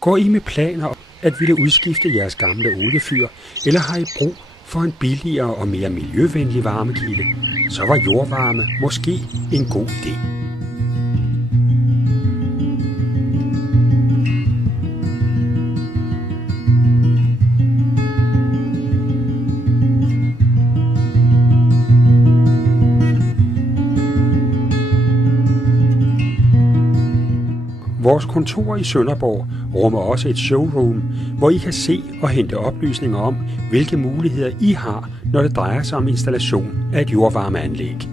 Går I med planer om at ville udskifte jeres gamle oliefyr, eller har I brug for en billigere og mere miljøvenlig varmekilde, så var jordvarme måske en god idé. Vores kontor i Sønderborg rummer også et showroom, hvor I kan se og hente oplysninger om, hvilke muligheder I har, når det drejer sig om installation af et jordvarmeanlæg.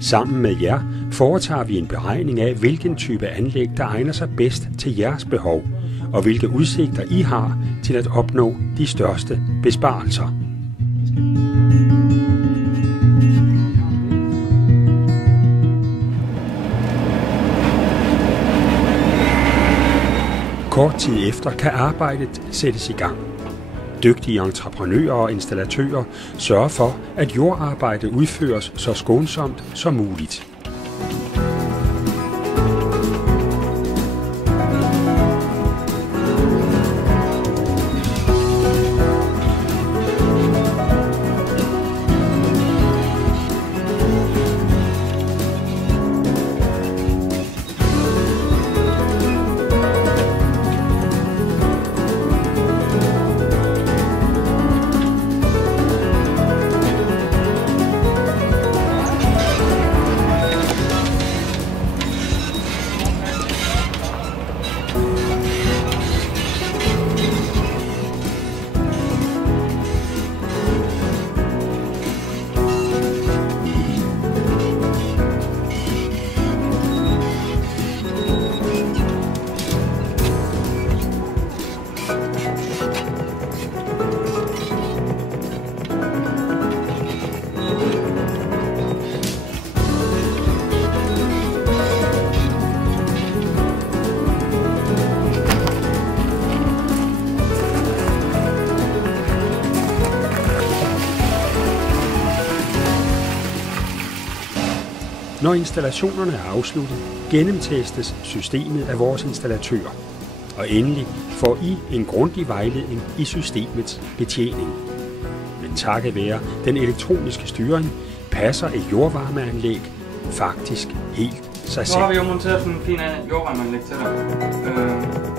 Sammen med jer foretager vi en beregning af, hvilken type anlæg, der egner sig bedst til jeres behov, og hvilke udsigter I har til at opnå de største besparelser. Kort tid efter kan arbejdet sættes i gang. Dygtige entreprenører og installatører sørger for, at jordarbejdet udføres så skånsomt som muligt. Når installationerne er afsluttet, gennemtestes systemet af vores installatører, og endelig får I en grundig vejledning i systemets betjening. Men takket være den elektroniske styring, passer et jordvarmeanlæg faktisk helt sig selv. Nu har vi jo monteret sådan en fin jordvarmeanlæg til dig.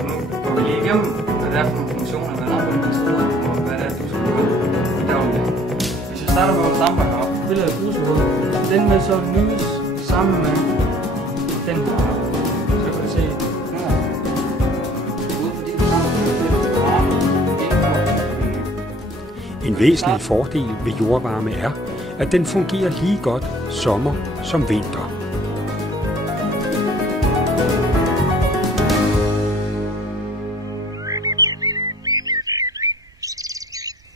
Nu går vi lige igennem, hvad det er for nogle funktioner, hvad der er på den steder, og hvad det er, du skal gøre. Hvis vi starter med vores lamper heroppe, billedet af brusehovedet, den vil så lyse sammen med den her. Så kan vi se. En væsentlig fordel ved jordvarme er, at den fungerer lige godt sommer som vinter.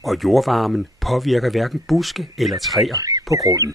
Og jordvarmen påvirker hverken buske eller træer på grunden.